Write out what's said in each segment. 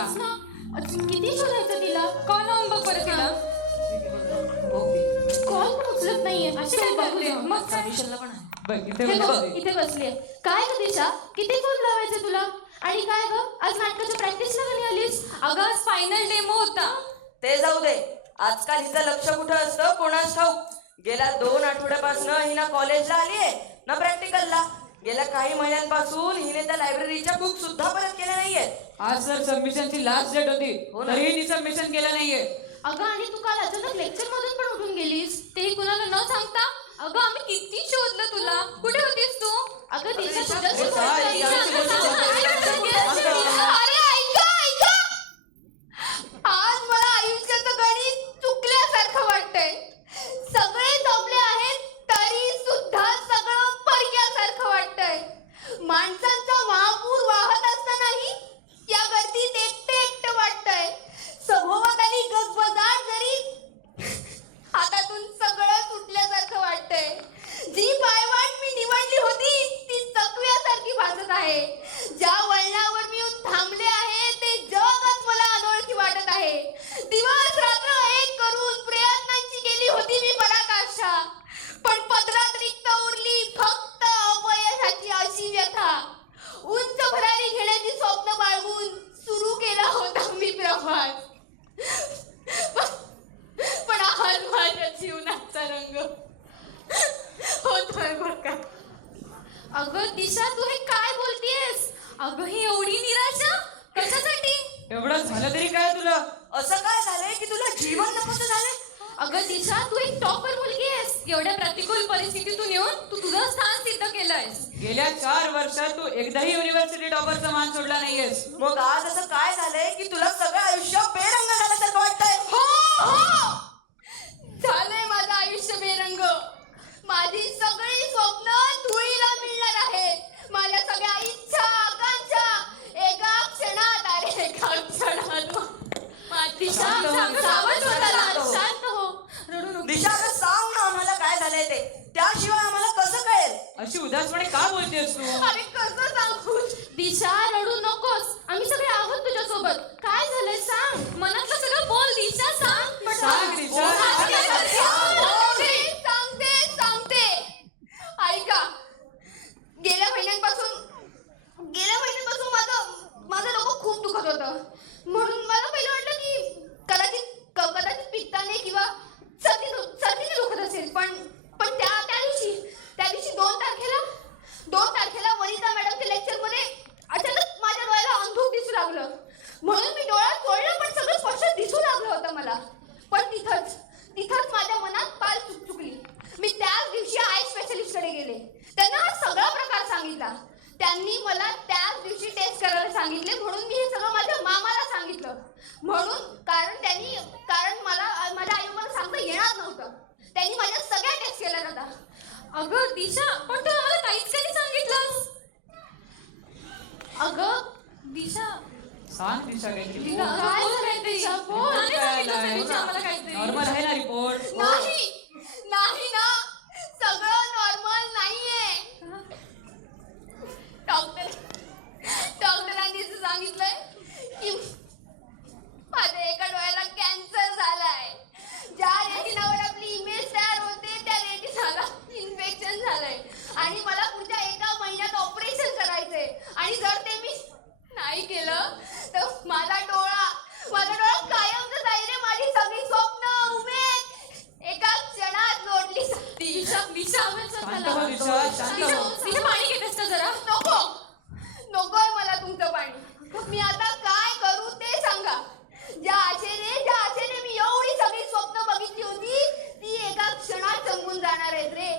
तिला. तेच ना. किती शोधायचं तिला? कॉल लावून बघ बरं तिला. कॉल पण उचलत नाहीये. अशी काय करते? मग काय? विशालला पण आहे. बघ इथे हे बघ, बघ. इथे बसलीये. काय ग दिशा, किती फोन लावायचे तुला? आणि काय ग, आज नाटकाच्या प्रॅक्टिसला कधी आलीस? अगं आज फायनल डेमो होता. ते जाऊ दे. आजकाल हिचं लक्ष कुठं असतं कोणास ठाऊक. गेल्या 2 आठवड्यापासून ही ना कॉलेजला आलीये ना प्रॅक्टिकलला. गेल्या काही महिन्यांपासून हिने त्या लायब्ररीच्या बुक सुद्धा परत केल्या नाहीयेत. आज सर सबमिशनची लास्ट डेट होती, हो ना. तरीही ती सबमिशन केलं नाहीये. अगं आणि तू काल अचानक लेक्चर मधून पण उठून गेलीस, तेही कुणाला न सांगता. अगं आम्ही किती शोधलं तुला, कुठे होतीस तू? अगं दिशा तुझ्याशी अरे काय? अरे ऐका ऐका, आज मला आयुष्याचं गणित चुकल्यासारखं वाटतंय. सगळे जमले आहेत तरी सुद्धा सगळं पर्यासारखं वाटतंय. माणसांचा महापूर वाहत असतानाही या गर्दीत एकटं वाटतंय. सभोवताली गजबजाट जरी हातातून सगळं सुटल्यासारखं वाटतंय. जी पायवाट मी निवडली होती ती चकव्यासारखी भासत आहे. ज्या वळणावर मी येऊन थांबले आहे ते जगच मला अनोळखी वाटत आहे. दिवस रात्र एक करून प्रयत्नांची केली होती मी पराकाष्ठा, पण पदरात रिक्त उरली फक्त अपयशाची अशी व्यथा. उंच भरारी घेण्याची स्वप्न बाळगून सुरू केला होता मी प्रवास, पण आज माझ्या जीवनाचा रंग होतोय बघा. अगं दिशा, तू हे काय बोलतेस? अगं ही एवढी निराशा कशासाठी? एवढं झालं तरी काय तुला? असं काय झालंय की तुला जीवन नकोसं झालंय? अगं दिशा, तू एक टॉपर मुलगी आहेस. एवढ्या प्रतिकूल परिस्थितीतून येऊन तू तुझं स्थान सिद्ध केलंयस. गेल्या 4 वर्षात तू एकदाही युनिव्हर्सिटी टॉपरचा मान सोडला नाहीयेस. मग आज असं काय झालंय की तुला सगळं आयुष्य बेरंग झाल्यासारखं वाटतंय? हो झालंय माझं आयुष्य बेरंग. माझी सगळी स्वप्न धुळीला मिळणार आहेत. माझ्या सगळ्या इच्छा आकांक्षा एका क्षणात, अरे एका क्षणात. दिशा, शांत हो, सावध हो जरा, शांत हो, रडू नको. दिशा अगं सांग ना आम्हाला काय झालंय ते, त्याशिवाय आम्हाला कसं कळेल? अशी उदासपणे का बोलतेस तू? अरे कसं सांगू? दिशा रडू नकोस, आम्ही सगळे आहोत तुझ्या सोबत. काय झालंय सांग, मनातलं सगळं बोल. दिशा सांग पटकन. सांग, दिशा. सांगते. ऐका, गेल्या महिन्यांपासून माझं डोकं खूप दुखत होतं. म्हणून मला पहिलं वाटलं की कदाचित पित्ताने किंवा सर्दीने दुखत असेल. पण त्या दिवशी 2 तारखेला वनिता मॅडमच्या लेक्चरमध्ये अचानक माझ्या डोळ्याला अंधूक दिसू लागलं. म्हणून मी डोळा चोळला, पण सगळं स्पष्ट दिसू लागलं होतं मला. पण तिथंच माझ्या मनात पाल चुकली. मी त्याच दिवशी आय स्पेशलिस्टकडे गेले. त्यांना हा सगळा प्रकार सांगितला. त्यांनी मला त्याच दिवशी टेस्ट करायला सांगितले. म्हणून मी हे सगळं माझ्या मामाला सांगितलं. कारण माझ्या आई मला सांगता येणार नव्हतं. त्यांनी माझ्या सगळ्या टेस्ट केल्या नव्हत्या. अगं दिशा, पण तू आम्हाला काहीच कधी सांगितलंस? अगं दिशा, सांग दिशा काहीतरी. काय झालंय दिशा? बोल. नाही सांगितलं दिशा आम्हाला काहीतरी. नॉर्मल आहे ना रिपोर्ट? नाही ना, सगळं नॉर्मल नाहीये. डॉक्टरांनी सांगितलंय की माझ्या एका डोळ्याला कॅन्सर झालाय. ज्या रेटिनावर आपली इमेज तयार होते त्या रेटिनाला इन्फेक्शन झालंय आणि मला पुढच्या 1 महिन्यात ऑपरेशन करायचंय. आणि जर ते मी नाही केलं तर माझा डोळा कायमच जाईल रे. माझी सगळी स्वप्न उमेद एका क्षणात जोडली जातील. शांत हो दिशा, शांत हो. पाणी घेतेस का जरा? नकोय मला तुमचं पाणी. मी आता काय करू ते सांगा. ज्या आशेने मी एवढी सगळी स्वप्न बघितली होती ती एका क्षणात संपून जाणार आहेत रे.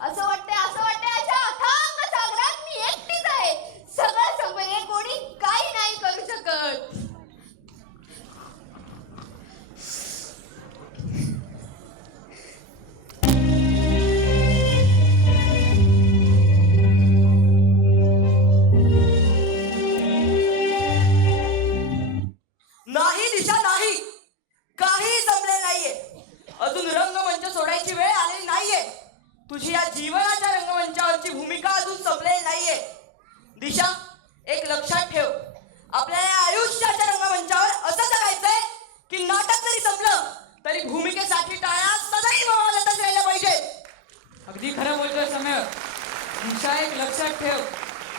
असं वाटतंय अशा अथांग सागरात मी एकटीच आहे. सगळं संपले, कोणी काही नाही करू शकत. नाही दिशा नाही, काही जमले नाहीये. अजून रंगमंच सोडायची वेळ आलेली नाहीये. तुझी या जीवनाच्या रंगमंचावरची भूमिका अजून संपलेली नाहीये. दिशा, एक लक्षात ठेव, आपल्या या आयुष्याच्या रंगमंचावर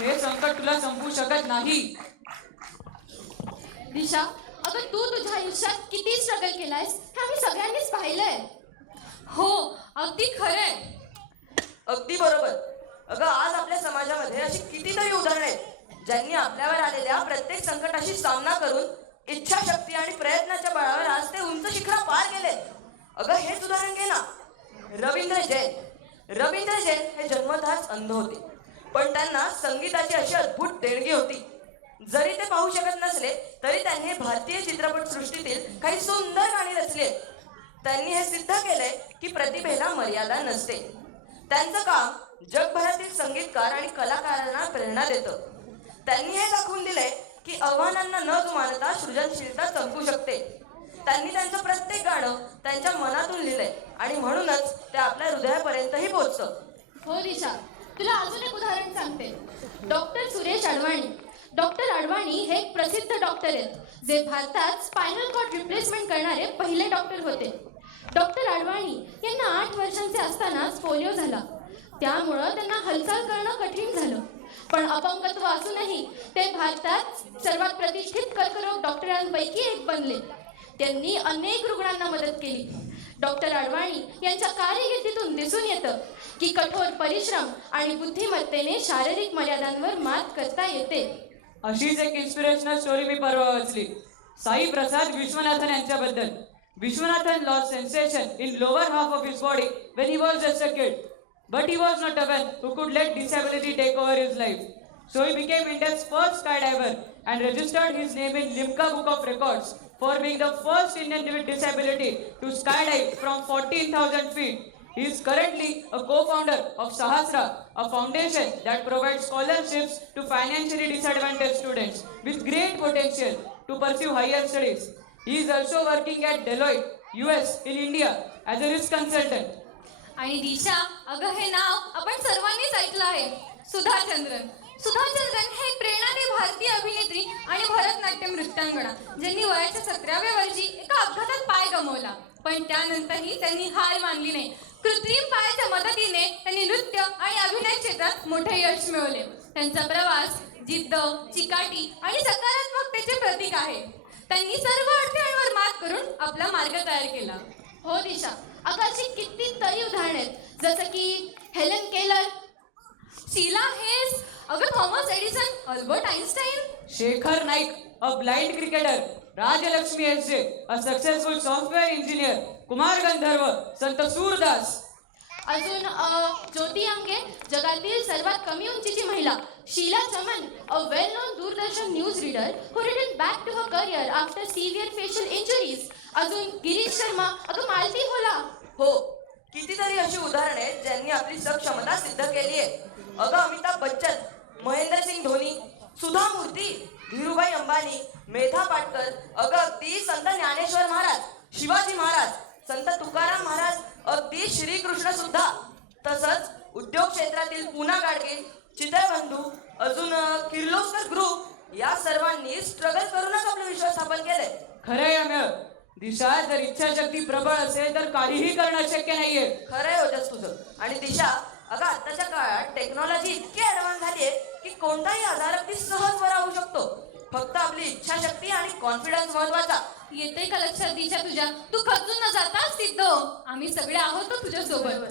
हे संकट तुला संपू शकत नाही. दिशा, अगं तू तुझ्या आयुष्यात किती स्ट्रगल केलायस हे आम्ही सगळ्यांनीच पाहिलंय. हो, अगदी खरंय. अगदी बरोबर. अगं आज आपल्या समाजामध्ये अशी कितीतरी उदाहरणं आहेत ज्यांनी आपल्यावर आलेल्या प्रत्येक संकटाशी सामना करून इच्छाशक्ती आणि प्रयत्नाच्या बळावर आज ते उंच शिखरा पार केले. अगं हेच उदाहरण घे ना, रवींद्र जैन हे जन्मतःच अंध होते, पण त्यांना संगीताची अशी अद्भुत देणगी होती. जरी ते पाहू शकत नसले तरी त्यांनी भारतीय चित्रपट सृष्टीतील काही सुंदर गाणी रचली आहेत. त्यांनी हे सिद्ध केलंय की प्रतिभेला मर्यादा नसते. त्यांचं काम जगभरातील संगीतकार आणि कलाकारांना प्रेरणा देतं. त्यांनी हे दाखवून दिलंय की आव्हानांना न जुमानता सृजनशीलता चमकू शकते. त्यांनी त्यांचं प्रत्येक गाणं त्यांच्या मनातून लिहिलंय आणि म्हणूनच ते आपल्या हृदयापर्यंतही पोहोचतं. हो दिशा, तुला अजून एक उदाहरण सांगते. डॉक्टर सुरेश अडवाणी. डॉक्टर अडवाणी हे एक प्रसिद्ध डॉक्टर आहेत जे भारतात स्पायनल कॉर्ड रिप्लेसमेंट करणारे पहिले डॉक्टर होते. डॉक्टर अडवाणी यांना 8 वर्षांचे असतानाच पोलिओ झाला. त्यामुळं त्यांना हालचाल करणं कठीण झालं. पण अपंगत्व असूनही ते भारतात सर्वात प्रतिष्ठित कर्करोग डॉक्टरांपैकी एक बनले. त्यांनी अनेक रुग्णांना मदत केली. डॉक्टर अडवाणी यांच्या कारकिर्दीतून दिसून येतं की कठोर परिश्रम आणि बुद्धिमत्तेने शारीरिक मर्यादांवर मात करता येते. अशीच एक इन्स्पिरेशनल स्टोरी मी परवा वाचली. साई प्रसाद विश्वनाथन यांच्याबद्दल. Vishwanathan lost sensation in lower half of his body when he was just a kid. But he was not a one who could let disability take over his life. So he became India's first skydiver and registered his name in Limca Book of Records for being the first Indian with disability to skydive from 14,000 feet. He is currently a co-founder of Sahasra, a foundation that provides scholarships to financially disadvantaged students with great potential to pursue higher studies. He is also working at Deloitte, US in India as a risk consultant. आणि दिशा, अगं हे नाव आपण सर्वांनीच ऐकलं आहे. सुधा चंद्रन. सुधा चंद्रन हे प्रेरणादायी भारतीय अभिनेत्री आणि भरतनाट्यम नृत्यांगना ज्यांनी वयाच्या 17व्या वर्षी एका अपघातात पाय गमावला. पण त्यानंतरही त्यांनी हार मानली नाही. कृत्रिम पायाच्या मदतीने त्यांनी नृत्य आणि अभिनय क्षेत्रात मोठे यश मिळवले. त्यांचा प्रवास जिद्द, चिकाटी आणि सकारात्मकतेचे प्रतीक आहे. त्यांनी सर्व अडथळ्यांवर मात करून आपला मार्ग तयार केला. हो दिशा, अगं अशी कितीतरी उदाहरण आहेत जसं की हेलन केलर, शीला हेस, अगं Thomas Edison, Albert Einstein, Shekhar Naik, a blind cricketer. Rajalakshmi S.J., a successful software engineer. Kumar Gandharva, Sant Surdas. अजून ज्योती अंगे, जगातील सर्वात कमी उंचीची महिला. Sheela Chaman, a well known Doordarshan news reader who returned back to her career after severe facial injuries. अजून गिरीश शर्मा, अगं मालती होला. हो, कितीतरी अशी उदाहरणे आहेत ज्यांनी आपली सक्षमता सिद्ध केली आहे. अगं अमिताभ बच्चन, महेंद्रसिंग धोनी, सुधा मूर्ती, धीरूभाई अंबानी, मेधा पाटकर, अगं अगदी संत ज्ञानेश्वर महाराज, शिवाजी महाराज, संत तुकाराम महाराज, अगदी श्रीकृष्ण सुद्धा. तसंच उद्योग क्षेत्रातील पूना गाडगे, चित्रबंधू, अजून किर्लोस्कर ग्रुप या सर्वांनी स्ट्रगल करूनच आपलं विश्व स्थापन केलंय. खरंय अमेय. दिशा, जर इच्छाशक्ती प्रबळ असेल तर काहीही करणं शक्य नाहीये. खरंय होतच तुझं. आणि दिशा, अगं आताच्या काळात टेक्नॉलॉजी इतकी ऍडव्हान्स झाली आहे की कोणताही आजार अगदी सहज बरा होऊ शकतो. फक्त आपली इच्छाशक्ती आणि कॉन्फिडन्स महत्वाचा. येते का लक्षात दिशा तुझ्या? तू खचून न जाता सिद्ध हो. आम्ही सगळे आहोत तुझ्या सोबत.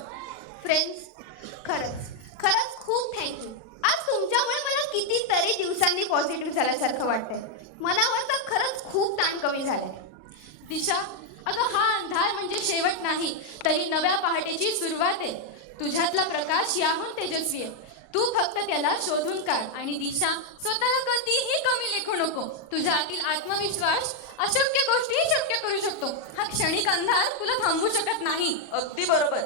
फ्रेंड्स, खरंच खूप थँक्यू. आज तुमच्यामुळे मला कितीतरी दिवसांनी पॉझिटिव्ह झाल्यासारखं वाटतंय. मनावर तर खरंच खूप ताण कमी झालाय. दिशा, अगं हा अंधार म्हणजे शेवट नाही, तरी नव्या पहाटेची सुरुवात आहे. तुझ्यातला प्रकाश याहून तेजस्वी आहे. तू फक्त त्याला शोधून काढ. आणि दिशा, स्वतःला कधीही कमी लेखू नको. तुझ्यातील आत्मविश्वास अशक्य गोष्टी शक्य करू शकतो. हा क्षणिक अंधार तुला थांबवू शकत नाही. अगदी बरोबर.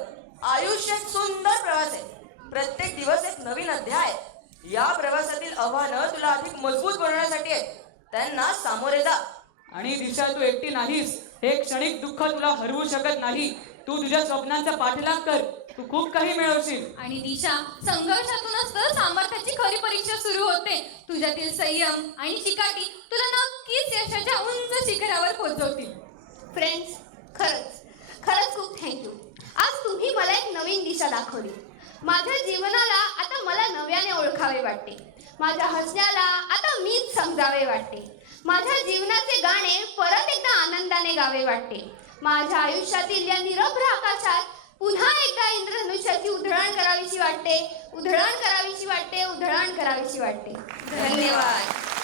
आयुष्य एक सुंदर प्रवास आहे. प्रत्येक दिवस एक नवीन अध्याय. या प्रवासातील आव्हानं तुला अधिक मजबूत बनवण्यासाठी आहेत. त्यांना सामोरे जा. आणि दिशा, तू एकटी नाहीस. हे क्षणिक दुःख तुला हरवू शकत नाही. तू तुझ्या स्वप्नांचा पाठलाग कर. तू खूप काही मिळवशील. आणि दिशा, संघर्षातूनच तर सामर्थ्याची खरी परीक्षा सुरू होते. तुझ्यातील संयम आणि चिकाटी तुला नक्कीच यशाच्या उंच शिखरावर पोहोचवतील. फ्रेंड्स, खरंच खूप थँक्यू. आज तुम्ही मला एक नवीन दिशा दाखवली. माझ्या जीवनाला आता मला नव्याने ओळखावे वाटते. माझ्या हसण्याला आता मीच समजावे वाटते. माझ्या जीवनाचे गाणे परत एकदा आनंदाने गावे वाटते. माझ्या आयुष्यातील या निरभ्र आकाशात पुन्हा एकदा इंद्रधनुष्याची उधळण करावीशी वाटते, उधळण करावीशी वाटते, उधळण करावीशी वाटते. धन्यवाद.